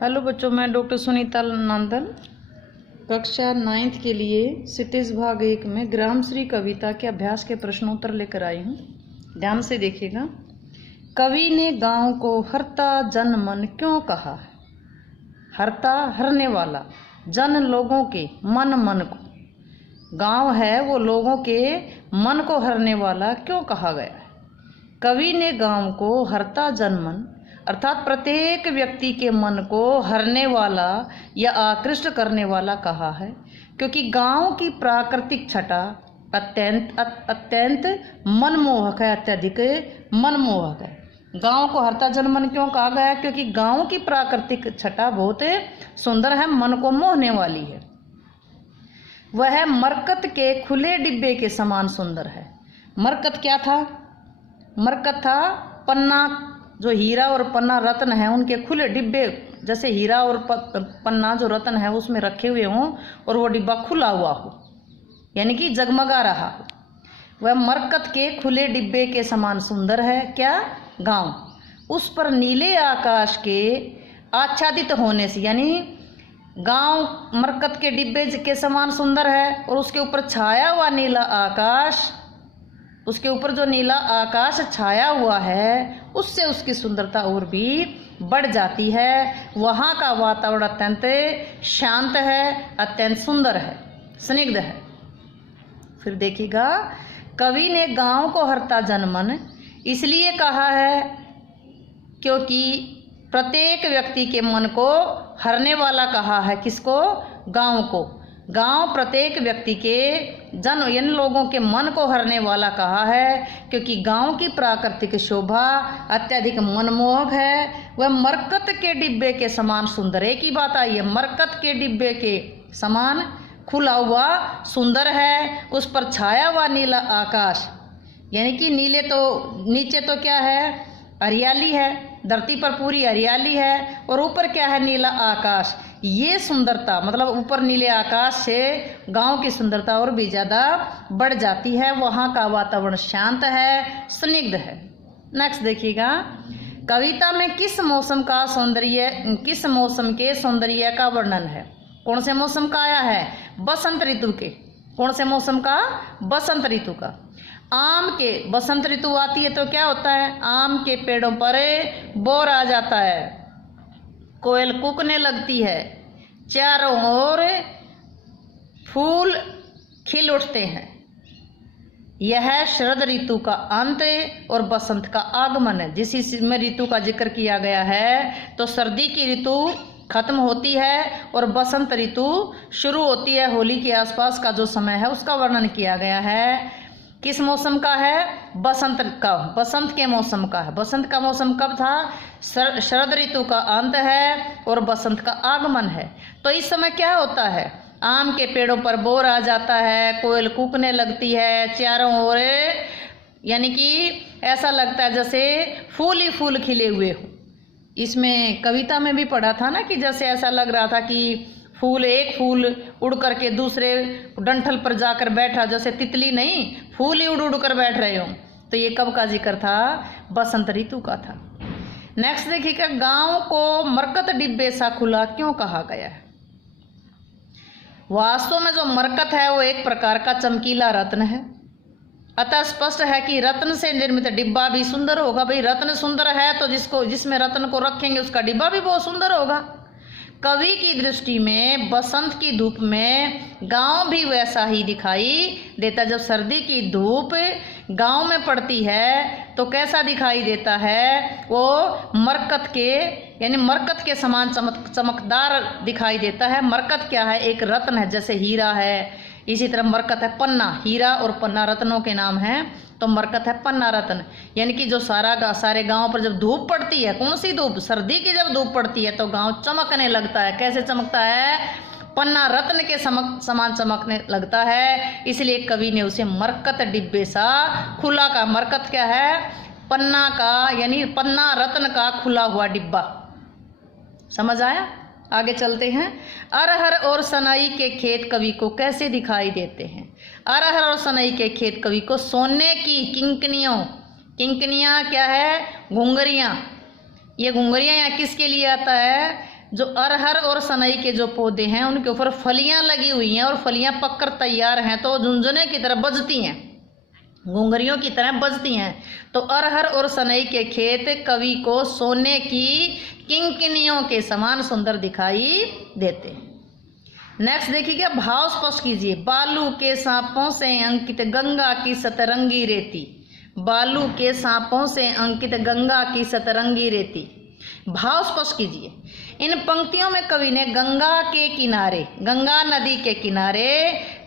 Hello बच्चों, मैं doctor Sunita नंदन कक्षा 9th के लिए सिटीज भाग 1 में ग्रामश्री कविता के अभ्यास के प्रश्नोत्तर लेकर आई हूँ। ध्यान से देखिएगा। कवि ने गांव को हरता जन मन क्यों कहा? हरता हरने वाला, जन लोगों के, मन को। गांव है वो लोगों के मन को हरने वाला क्यों कहा गया है? कवि ने गांव को हरता जन मन अर्थात प्रत्येक व्यक्ति के मन को हरने वाला या आकृष्ट करने वाला कहा है, क्योंकि गांव की प्राकृतिक छटा अत्यंत मनमोहक है, अत्यधिक मनमोहक है। गांव को हरता जन मन क्यों कहा गया? क्योंकि गांव की प्राकृतिक छटा बहुत सुंदर है, मन को मोहने वाली है। वह मरकत के खुले डिब्बे के समान सुंदर है। मरकत क्या था? मरकत था पन्ना, जो हीरा और पन्ना रत्न है उनके खुले डिब्बे, जैसे हीरा और पन्ना जो रत्न है उसमें रखे हुए हों और वो डिब्बा खुला हुआ हो, यानी कि जगमगा रहा हो। वह मरकत के खुले डिब्बे के समान सुंदर है। क्या? गांव। उस पर नीले आकाश के आच्छादित होने से, यानी गांव मरकत के डिब्बे के समान सुंदर है और उसके ऊपर छाया हुआ नीला आकाश, उसके ऊपर जो नीला आकाश छाया हुआ है उससे उसकी सुंदरता और भी बढ़ जाती है। वहाँ का वातावरण अत्यंत शांत है, अत्यंत सुंदर है, स्निग्ध है। फिर देखिएगा, कवि ने गांव को हरता जनमन इसलिए कहा है क्योंकि प्रत्येक व्यक्ति के मन को हरने वाला कहा है। किसको? गांव को। गांव प्रत्येक व्यक्ति के इन लोगों के मन को हरने वाला कहा है, क्योंकि गांव की प्राकृतिक शोभा अत्यधिक मनमोहक है। वह मरकत के डिब्बे के समान सुंदर। एक ही बात आई है, मरकत के डिब्बे के समान खुला हुआ सुंदर है। उस पर छाया हुआ नीला आकाश, यानी कि नीले तो नीचे तो क्या है? हरियाली है, धरती पर पूरी हरियाली है और ऊपर क्या है? नीला आकाश। ये सुंदरता, मतलब ऊपर नीले आकाश से गांव की सुंदरता और भी ज़्यादा बढ़ जाती है। वहाँ का वातावरण शांत है, स्निग्ध है। नेक्स्ट देखिएगा, कविता में किस मौसम के सौंदर्य का वर्णन है? कौन से मौसम का आया है? बसंत ऋतु के। कौन से मौसम का? बसंत ऋतु का। आम के बसंत ऋतु आती है तो क्या होता है? आम के पेड़ों पर बोर आ जाता है, कोयल कूकने लगती है, चारों ओर फूल खिल उठते हैं। यह शरद ऋतु का अंत और बसंत का आगमन है। जिस में ऋतु का जिक्र किया गया है, तो सर्दी की ऋतु खत्म होती है और बसंत ऋतु शुरू होती है। होली के आसपास का जो समय है उसका वर्णन किया गया है। किस मौसम का है? बसंत का, बसंत के मौसम का है। बसंत का मौसम कब था? शरद ऋतु का अंत है और बसंत का आगमन है। तो इस समय क्या होता है? आम के पेड़ों पर बोर आ जाता है, कोयल कूकने लगती है, चारों ओर यानी कि ऐसा लगता है जैसे फूल ही फूल खिले हुए हो। इसमें कविता में भी पढ़ा था ना कि जैसे ऐसा लग रहा था कि एक फूल उड़ करके दूसरे डंठल पर जाकर बैठा, जैसे तितली नहीं, फूल ही उड़ उड़ कर बैठ रहे हो। तो ये कब का जिक्र था? बसंत ऋतु का था। नेक्स्ट देखिएगा, गांव को मरकत डिब्बे सा खुला क्यों कहा गया है? वास्तव में जो मरकत है वो एक प्रकार का चमकीला रत्न है। अतः स्पष्ट है कि रत्न से निर्मित डिब्बा भी सुंदर होगा। भाई रत्न सुंदर है तो जिसमें रत्न को रखेंगे उसका डिब्बा भी बहुत सुंदर होगा। कवि की दृष्टि में बसंत की धूप में गांव भी वैसा ही दिखाई देता। जब सर्दी की धूप गांव में पड़ती है तो कैसा दिखाई देता है? वो मरकत के, यानी मरकत के समान चमकदार दिखाई देता है। मरकत क्या है? एक रत्न है, जैसे हीरा है। इसी तरह मरकत है पन्ना। हीरा और पन्ना रत्नों के नाम हैं, तो मरकत है पन्ना रत्न। यानी कि जो सारे गांव पर जब धूप पड़ती है, कौन सी धूप? सर्दी की जब धूप पड़ती है तो गांव चमकने लगता है। कैसे चमकता है? पन्ना रत्न के समान चमकने लगता है। इसलिए कवि ने उसे मरकत डिब्बे सा खुला का। मरकत क्या है? पन्ना का, यानी पन्ना रत्न का खुला हुआ डिब्बा। समझ आया? आगे चलते हैं। अरहर और सनई के खेत कवि को कैसे दिखाई देते हैं? अरहर और सनई के खेत कवि को सोने की किंकनियाँ क्या है? घुंघरियाँ। ये घुंघरियाँ यहाँ किसके लिए आता है? जो अरहर और सनई के जो पौधे हैं उनके ऊपर फलियां लगी हुई हैं और फलियां पककर तैयार हैं तो झुनझुने की तरह बजती हैं, घुंघरियों की तरह बजती हैं। तो अरहर और सनई के खेत कवि को सोने की किंकिनियों के समान सुंदर दिखाई देते हैं। नेक्स्ट देखिएगा, भाव स्पष्ट कीजिए। बालू के सांपों से अंकित गंगा की सतरंगी रेती, बालू के सांपों से अंकित गंगा की सतरंगी रेती। भाव स्पष्ट कीजिए। इन पंक्तियों में कवि ने गंगा के किनारे, गंगा नदी के किनारे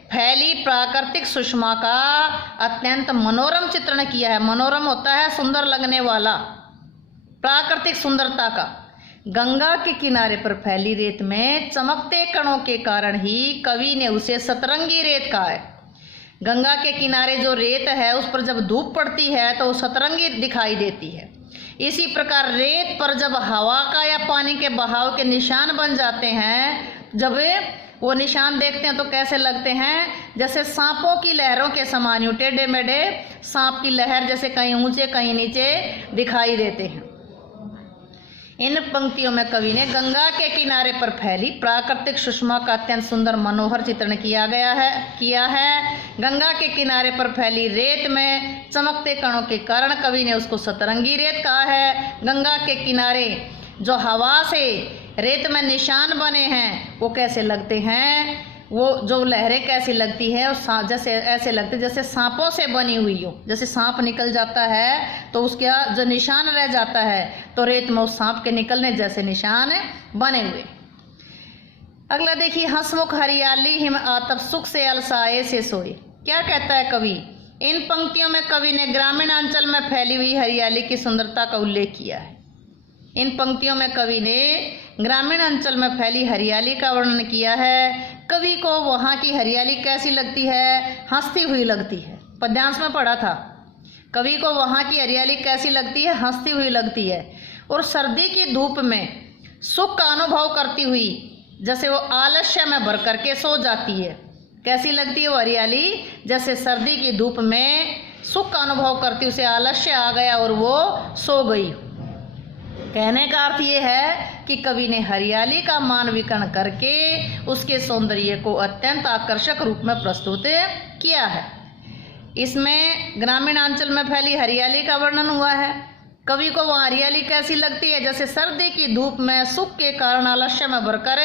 फैली प्राकृतिक सुषमा का अत्यंत मनोरम चित्रण किया है। मनोरम होता है सुंदर लगने वाला, प्राकृतिक सुंदरता का। गंगा के किनारे पर फैली रेत में चमकते कणों के कारण ही कवि ने उसे सतरंगी रेत कहा है। गंगा के किनारे जो रेत है उस पर जब धूप पड़ती है तो वो सतरंगी दिखाई देती है। इसी प्रकार रेत पर जब हवा का या पानी के बहाव के निशान बन जाते हैं, जब वो निशान देखते हैं तो कैसे लगते हैं, जैसे सांपों की लहरों के समान, यूं टेढ़े मेढ़े सांप की लहर जैसे कहीं ऊंचे कहीं नीचे दिखाई देते हैं। इन पंक्तियों में कवि ने गंगा के किनारे पर फैली प्राकृतिक सुषमा का अत्यंत सुंदर मनोहर चित्रण किया है। गंगा के किनारे पर फैली रेत में चमकते कणों के कारण कवि ने उसको सतरंगी रेत कहा है। गंगा के किनारे जो हवा से रेत में निशान बने हैं वो कैसे लगते हैं, वो जो लहरें कैसी लगती है, जैसे ऐसे लगते जैसे सांपों से बनी हुई हो। जैसे सांप निकल जाता है तो उसका जो निशान रह जाता है तो रेत में उस सांप के निकलने जैसे निशान बने हुए। अगला देखिए, हंसमुख हरियाली हिम आतप सुख से अलसाए से सोए। क्या कहता है कवि? इन पंक्तियों में कवि ने ग्रामीण अंचल में फैली हुई हरियाली की सुंदरता का उल्लेख किया है। इन पंक्तियों में कवि ने ग्रामीण अंचल में फैली हरियाली का वर्णन किया है। कवि को वहाँ की हरियाली कैसी लगती है? हंसती हुई लगती है। पद्यांश में पढ़ा था, कवि को वहाँ की हरियाली कैसी लगती है? हंसती हुई लगती है। और सर्दी की धूप में सुख का अनुभव करती हुई, जैसे वो आलस्य में भर करके सो जाती है। कैसी लगती है वो हरियाली? जैसे सर्दी की धूप में सुख का अनुभव करती, उसे आलस्य आ गया और वो सो गई। कहने का अर्थ ये है कि कवि ने हरियाली का मानवीकरण करके उसके सौंदर्य को अत्यंत आकर्षक रूप में प्रस्तुत किया है। इसमें ग्रामीण अंचल में फैली हरियाली का वर्णन हुआ है। कवि को वह हरियाली कैसी लगती है? जैसे सर्दी की धूप में सुख के कारण आलस्य में भरकर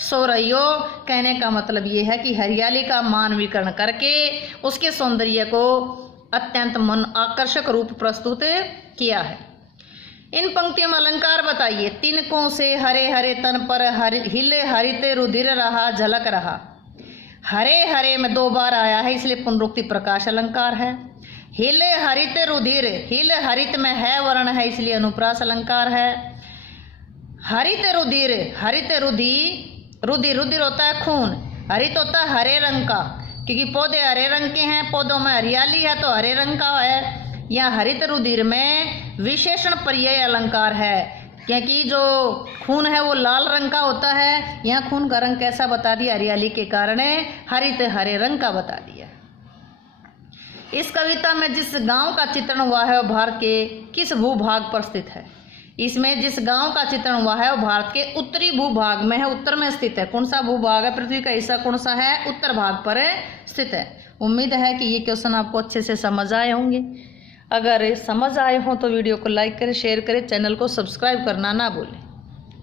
सो रही हो। कहने का मतलब ये है कि हरियाली का मानवीकरण करके उसके सौंदर्य को अत्यंत मन आकर्षक रूप प्रस्तुत किया है। इन पंक्तियों में अलंकार बताइए। तिनकों से हरे हरे तन पर हिले हरित रुधिर रहा झलक रहा। हरे हरे में 2 बार आया है इसलिए पुनरुक्ति प्रकाश अलंकार है। हिले हरित रुधिर, हिले हरित में है वर्ण है इसलिए अनुप्रास अलंकार है। हरित रुधिर, हरित रुधिर होता है खून, हरित होता है हरे रंग का, क्योंकि पौधे हरे रंग के हैं, पौधों में हरियाली है तो हरे रंग का है। यहाँ हरित रुधिर में विशेषण पर्याय अलंकार है, क्योंकि जो खून है वो लाल रंग का होता है। यहाँ खून का रंग कैसा बता दिया? हरियाली के कारण हरित हरे रंग का बता दिया। इस कविता में जिस गांव का चित्रण हुआ है वो भारत के किस भूभाग पर स्थित है? इसमें जिस गांव का चित्रण हुआ है वो भारत के उत्तरी भूभाग में है, उत्तर में स्थित है। कौन सा भूभाग है? पृथ्वी का हिस्सा कौन सा है? उत्तर भाग पर स्थित है। उम्मीद है कि ये क्वेश्चन आपको अच्छे से समझ आए होंगे। अगर समझ आए हों तो वीडियो को लाइक करें, शेयर करें, चैनल को सब्सक्राइब करना ना भूलें।